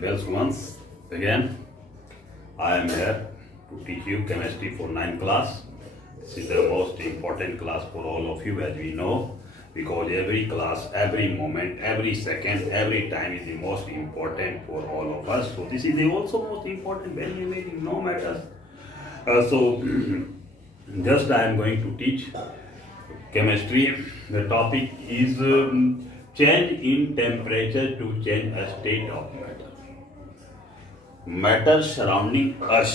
Well, once again, I am here to teach you chemistry for 9th class. This is the most important class for all of you, as we know, because every class, every moment, every second, every time is the most important for all of us. So this is the also most important when you make no matters. Just I am going to teach chemistry. The topic is change in temperature to change a state of matter. Matter surrounding us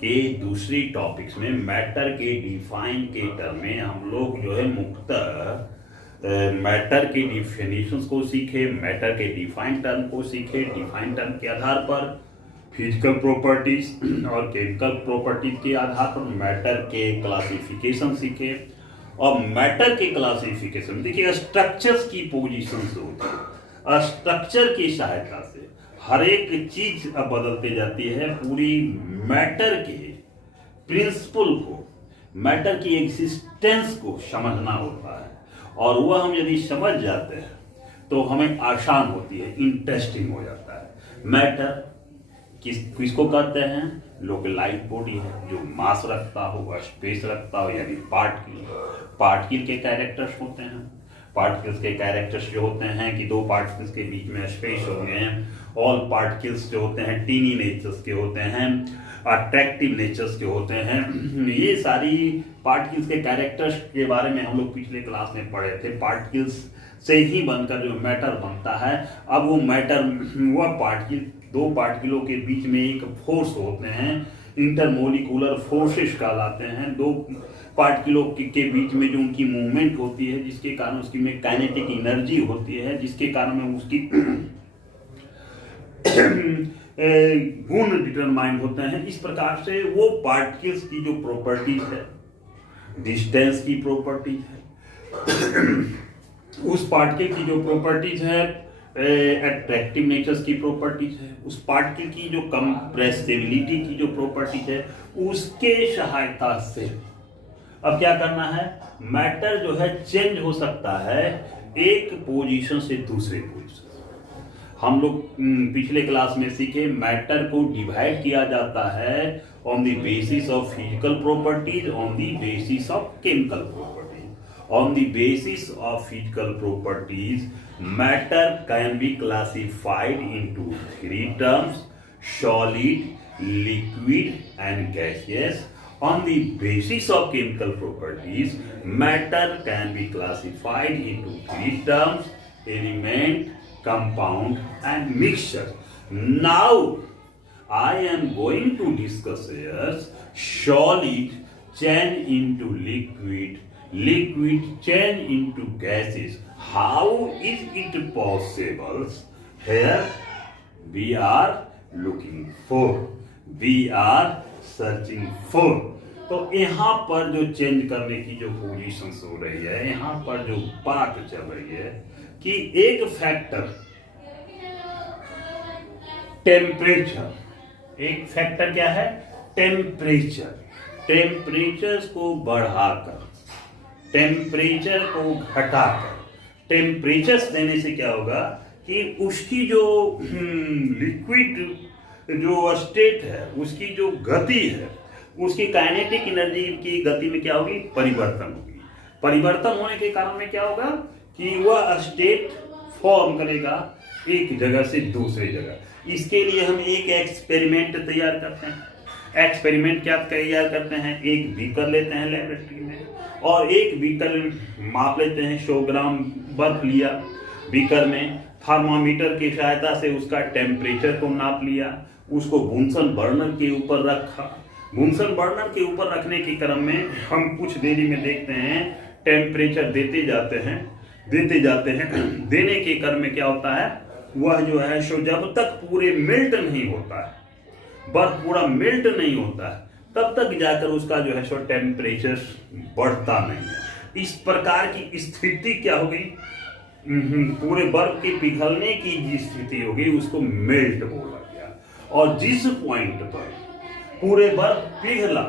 के दूसरी topics में matter के define के term में हम लोग जो है मुख्यतः मैटर के डिफिनेशंस को सीखे, मैटर के डिफाइन टर्म को सीखे, डिफाइन टर्म के आधार पर फिजिकल प्रॉपर्टीज और केमिकल प्रॉपर्टीज के आधार पर मैटर के क्लासिफिकेशन सीखे। और मैटर के क्लासिफिकेशन देखिए, स्ट्रक्चर्स की पोजीशन होती है, स्ट्रक्चर की सहायता से हर एक चीज अब बदलते जाती है। पूरी मैटर के प्रिंसिपल को, मैटर की एग्जिस्टेंस को समझना होता है, और वह हम यदि समझ जाते हैं तो हमें आसान होती है, इंटरेस्टिंग हो जाता है। मैटर किसको कहते हैं? लोकलाइज बॉडी है जो मास रखता हो, स्पेस रखता हो, यानी पार्टिकल के कैरेक्टर्स होते हैं। पार्टिकल्स के कैरेक्टर्स जो होते हैं कि दो पार्टिकल्स के बीच में स्पेस हो गए। ऑल पार्टिकल्स जो होते हैं टीनी नेचर्स के होते हैं, अट्रैक्टिव नेचर्स के होते हैं। ये सारी पार्टिकल्स के कैरेक्टर्स के बारे में हम लोग पिछले क्लास में पढ़े थे। पार्टिकल्स से ही बनकर जो मैटर बनता है। अब वो मैटर, वह पार्टिकल, दो पार्टिकलों के बीच में एक फोर्स होते हैं, इंटरमोलिकुलर फोर्सेस कहलाते हैं। दो पार्टिकलों के बीच में जो उनकी मूवमेंट होती है, जिसके कारण उसकी में काइनेटिक एनर्जी होती है, जिसके कारण में उसकी गुण डिटरमाइन होते हैं। इस प्रकार से वो पार्टिकल्स की जो प्रॉपर्टीज है, डिस्टेंस की प्रॉपर्टीज है, उस पार्टिकल की जो प्रॉपर्टीज है, अट्रैक्टिव नेचर्स की प्रॉपर्टीज है, उस पार्टिकल की जो कंप्रेसिबिलिटी की जो प्रॉपर्टीज है, उसके सहायता से अब क्या करना है? मैटर जो है चेंज हो सकता है एक पोजीशन से दूसरे पोजीशन। हम लोग पिछले क्लास में सीखे मैटर को डिवाइड किया जाता है on the basis of physical properties, on the basis of chemical properties. On the basis of physical properties matter can be classified into three terms: solid, liquid and gaseous. On the basis of chemical properties, matter can be classified into three terms: element, compound and mixture. Now I am going to discuss here solid change into liquid, liquid change into gases. How is it possible? Here we are looking for, we are searching for. तो यहाँ पर जो change करने की जो position हो रही है, यहाँ पर जो बात चल रही है कि एक फैक्टर टेम्परेचर, एक फैक्टर क्या है? टेम्परेचर। टेम्परेचर को बढ़ाकर, टेम्परेचर को घटाकर, टेम्परेचर देने से क्या होगा कि उसकी जो लिक्विड जो स्टेट है, उसकी जो गति है, उसकी काइनेटिक एनर्जी की गति में क्या होगी? परिवर्तन होगी। परिवर्तन होने के कारण में क्या होगा कि वह स्टेट फॉर्म करेगा एक जगह से दूसरी जगह। इसके लिए हम एक एक्सपेरिमेंट तैयार करते हैं। एक्सपेरिमेंट क्या तैयार करते हैं? एक बीकर लेते हैं लेबोरेटरी में, और एक बीकर माप लेते हैं। 100 ग्राम बर्फ लिया बीकर में, थर्मामीटर की सहायता से उसका टेम्परेचर को नाप लिया, उसको बुनसन बर्नर के ऊपर रखा। बुनसन बर्नर के ऊपर रखने के क्रम में हम कुछ देरी में देखते हैं टेम्परेचर देते जाते हैं। देने के क्रम में क्या होता है? वह जो है सो जब तक पूरे मेल्ट नहीं होता है, बर्फ पूरा मेल्ट नहीं होता है, तब तक जाकर उसका जो है सो टेम्परेचर बढ़ता नहीं है। इस प्रकार की स्थिति क्या हो गई? पूरे बर्फ के पिघलने की जी स्थिति हो गई, उसको मेल्ट बोला गया। और जिस पॉइंट पर पूरे बर्फ पिघला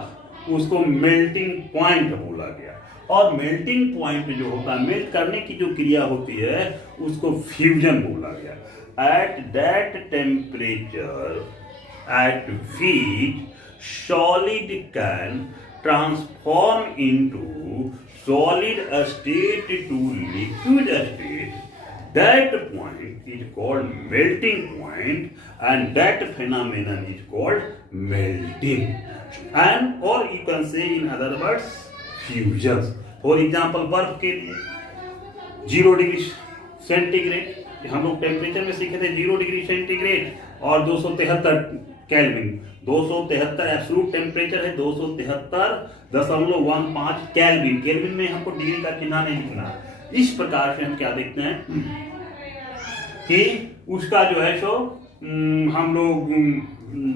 उसको मेल्टिंग पॉइंट बोला गया। और मेल्टिंग पॉइंट जो होता है, मेल्ट करने की जो क्रिया होती है, उसको फ्यूजन बोला गया। at that temperature at which solid can transform into solid state to liquid state, that point is called melting point, and that phenomenon is called melting, and or you can say in other words fusion. For example, बर्फ के लिए 0 degree centigrade, हम लोग temperature में सीखे थे 0 degree centigrade और 273 kelvin. 273 absolute temperature है, 273.15 केल्विन। केल्विन में हमको डिग्री का चिन्ह नहीं लिखना। इस प्रकार से हम क्या देखते हैं कि उसका जो है सो हम लोग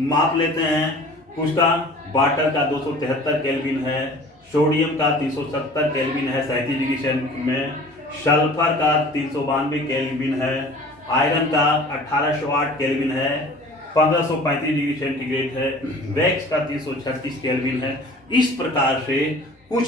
माप लेते हैं। उसका वाटर का 273 केल्विन है, सोडियम का 370 केल्विन है 37 डिग्री सेंटीग्रेड में, सल्फर का 392 केल्विन है, आयरन का 1808 केल्विन है, 1535 डिग्री सेंटीग्रेड है, वैक्स का 336 केल्विन है। इस प्रकार से कुछ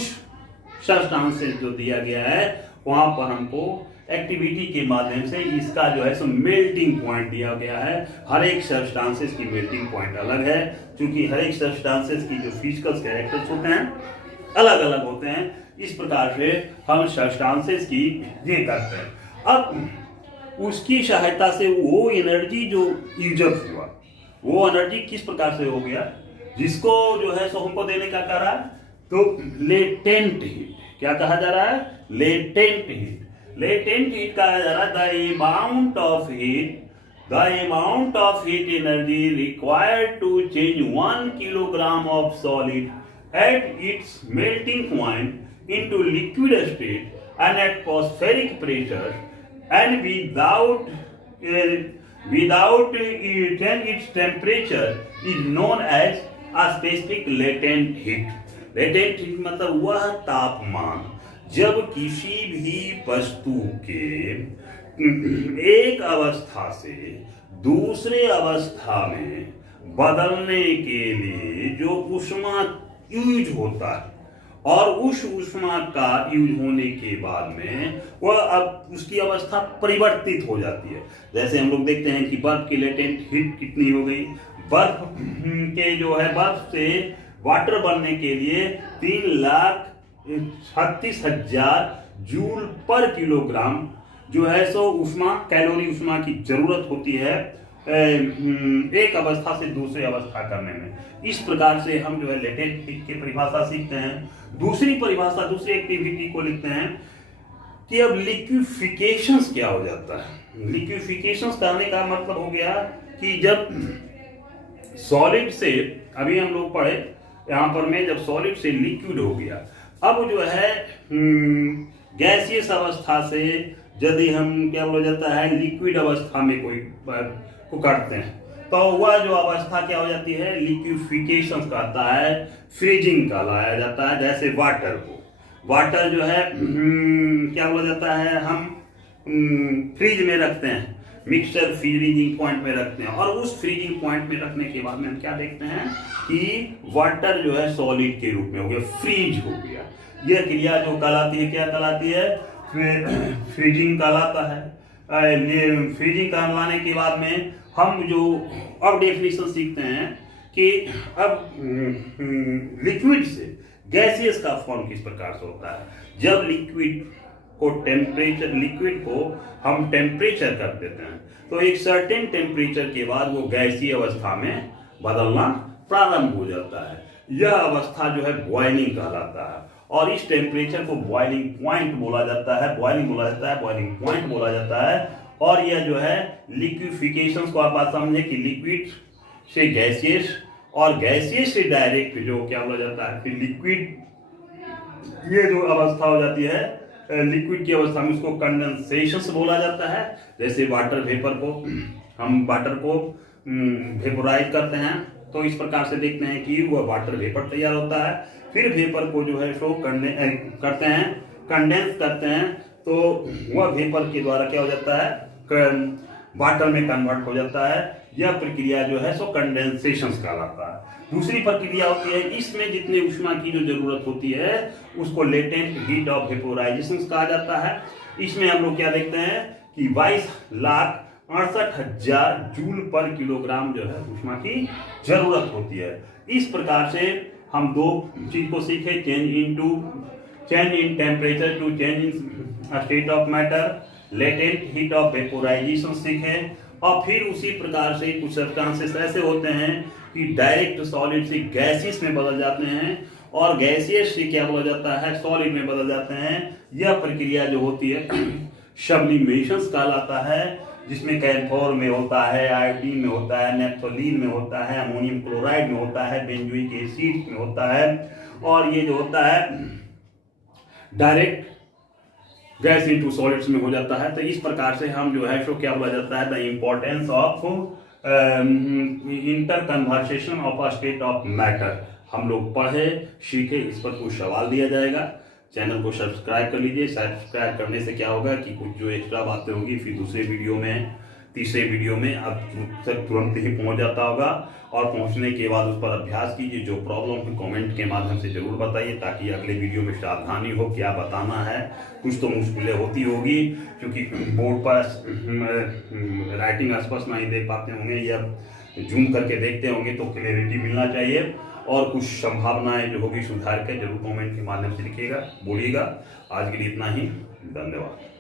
सब्सटेंसेस जो दिया गया है वहां पर हमको एक्टिविटी के माध्यम से इसका जो है सो मेल्टिंग पॉइंट दिया गया है। हर एक सब्सटेंसेस की मेल्टिंग पॉइंट अलग है, क्योंकि हर एक सब्सटेंसेस की जो फिजिकल कैरेक्टर्स होते हैं अलग अलग होते हैं। इस प्रकार से हम सब्सटेंसेस की ये करते हैं। अब उसकी सहायता से वो एनर्जी जो यूजअप हुआ, वो एनर्जी किस प्रकार से हो गया, जिसको जो है सो हमको देने का कह रहा है तो लेटेंट हीट। क्या कहा जा रहा है? Latent heat. लेटेंट हीट कहा जा रहा है the amount of heat energy required to change 1 kilogram of solid at its melting point into liquid state and at atmospheric pressure, and without its temperature is known as a specific latent heat. Latent heat मतलब वह तापमान जब किसी भी वस्तु के एक अवस्था से दूसरे अवस्था में बदलने के लिए जो ऊष्मा यूज होता है और उस ऊष्मा का यूज होने के बाद में वह अब उसकी अवस्था परिवर्तित हो जाती है। जैसे हम लोग देखते हैं कि बर्फ की लेटेंट हीट कितनी हो गई। बर्फ के जो है बर्फ से वाटर बनने के लिए 3,36,000 जूल पर किलोग्राम जो है सो ऊष्मा कैलोरी ऊष्मा की जरूरत होती है एक अवस्था से दूसरी अवस्था करने में। इस प्रकार से हम जो है लेटेंट हीट की परिभाषा सीखते हैं। दूसरी परिभाषा दूसरी एक्टिविटी को लिखते हैं कि अब लिक्विफिकेशंस क्या हो जाता है। लिक्विफिकेशंस कहने का मतलब हो गया कि जब सॉलिड से, अभी हम लोग पढ़े यहाँ पर में, जब सॉलिड से लिक्विड हो गया, अब जो है गैसियस अवस्था से यदि हम क्या बोला जाता है लिक्विड अवस्था में कोई को करते हैं तो वह जो अवस्था क्या हो जाती है, लिक्विफिकेशन कहता है, फ्रीजिंग कहलाया जाता है। जैसे वाटर जो है क्या बोला जाता है, हम फ्रीज में रखते हैं, मिक्सचर फ्रीजिंग पॉइंट में रखते हैं, और उस फ्रीजिंग पॉइंट में रखने के बाद में हम क्या देखते हैं कि वाटर जो है सॉलिड के रूप में हो गया, फ्रीज हो गया। यह क्रिया जो कहलाती है, क्या कहलाती है, फ्रीजिंग कहलाता है। फ्रीजिंग कहलाने के बाद में हम जो अब डेफिनेशन सीखते हैं कि अब लिक्विड से गैसियस का फॉर्म किस प्रकार से होता है। जब लिक्विड को हम टेम्परेचर कर देते हैं तो एक सर्टेन टेम्परेचर के बाद वो गैसीय अवस्था में बदलना प्रारंभ हो जाता है। यह अवस्था जो है बॉइलिंग कहलाता है, और इस टेम्परेचर को बॉइलिंग पॉइंट बोला जाता है, बॉइलिंग पॉइंट बोला जाता है। और यह जो है लिक्विफिकेशन को आप बात समझे कि लिक्विड से गैसियस और गैसियस से डायरेक्ट जो क्या बोला जाता है फिर लिक्विड, ये जो अवस्था हो जाती है लिक्विड की अवस्था में, उसको कंडेंसेशन बोला जाता है। जैसे वाटर वेपर को हम वाटर को वेपोराइज करते हैं तो इस प्रकार से देखते हैं कि वह वाटर वेपर तैयार होता है। फिर वेपर को जो है सो कंडेंस करते हैं तो वह वेपर के द्वारा क्या हो जाता है, वाटर में कन्वर्ट हो जाता है। यह प्रक्रिया जो है सो कंडेंसेशन कहलाता है। दूसरी प्रक्रिया होती है, इसमें जितने ऊष्मा की जो जरूरत होती है उसको लेटेंट हीट ऑफ वेपोराइजेशन कहा जाता है। इसमें हम लोग क्या देखते हैं कि 22 लाख 68,000 जूल पर किलोग्राम जो है ऊष्मा की जरूरत होती है। इस प्रकार से हम दो चीज को सीखे, change in temperature to change in state of matter, latent heat of vaporisation सीखे, और फिर उसी प्रकार से कुछ सब्सटेंसेस ऐसे होते हैं कि डायरेक्ट सॉलिड से गैसेस में बदल जाते हैं और गैसियस से क्या बदल जाता है, सॉलिड में बदल जाते हैं। यह प्रक्रिया जो होती है सब्लिमेशन कहलाता है, जिसमें कैम्फोर में होता है, आयोडीन में होता है, नेप्थोलीन में होता है, अमोनियम क्लोराइड में होता है, बेंजोइक एसिड में होता है, और ये जो होता है डायरेक्ट गैस इनटू सॉलिड्स में हो जाता है। तो इस प्रकार से हम जो है सो क्या बोला जाता है, the importance of inter conversation of a state of matter हम लोग पढ़े सीखे। इस पर कुछ सवाल दिया जाएगा। चैनल को सब्सक्राइब कर लीजिए। सब्सक्राइब करने से क्या होगा कि कुछ जो एक्स्ट्रा बातें होगी फिर दूसरे वीडियो में, तीसरे वीडियो में अब तुरंत ही पहुंच जाता होगा, और पहुंचने के बाद उस पर अभ्यास कीजिए। जो प्रॉब्लम है कमेंट के माध्यम से जरूर बताइए, ताकि अगले वीडियो में सावधानी हो क्या बताना है। कुछ तो मुश्किलें होती होगी क्योंकि बोर्ड पर राइटिंग स्पष्ट नहीं देख पाते होंगे, या जूम करके देखते होंगे तो क्लियरिटी मिलना चाहिए, और कुछ संभावनाएं जो होगी सुधार के जरूर कमेंट के माध्यम से लिखिएगा, बोलिएगा। आज के लिए इतना ही, धन्यवाद।